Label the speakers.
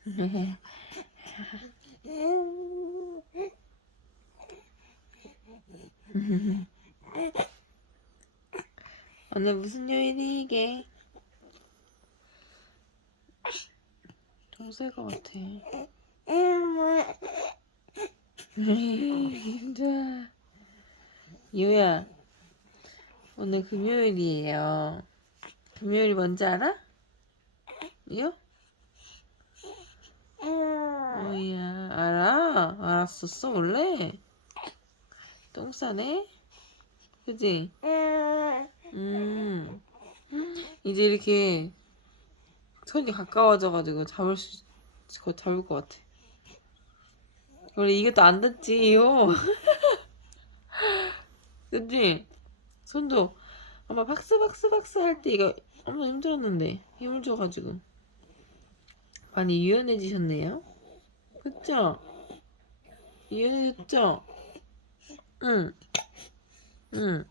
Speaker 1: 오늘 무슨 요일이 이게? 동셀 것 같아. 힘들어. 유야, 오늘 금요일이에요. 금요일이 뭔지 알아? 유? 뭐야, 알아? 알았었어, 원래? 똥 싸네? 그지? 음. 이제 이렇게 손이 가까워져가지고 잡을 수, 거 잡을 것 같아. 원래 이것도 안 닿지, 이거. 그치? 손도 아마 박스 박스 박스 할 때 이거 엄청 힘들었는데 힘을 줘가지고 많이 유연해지셨네요. 그쵸? 유연해졌죠? 응. 응.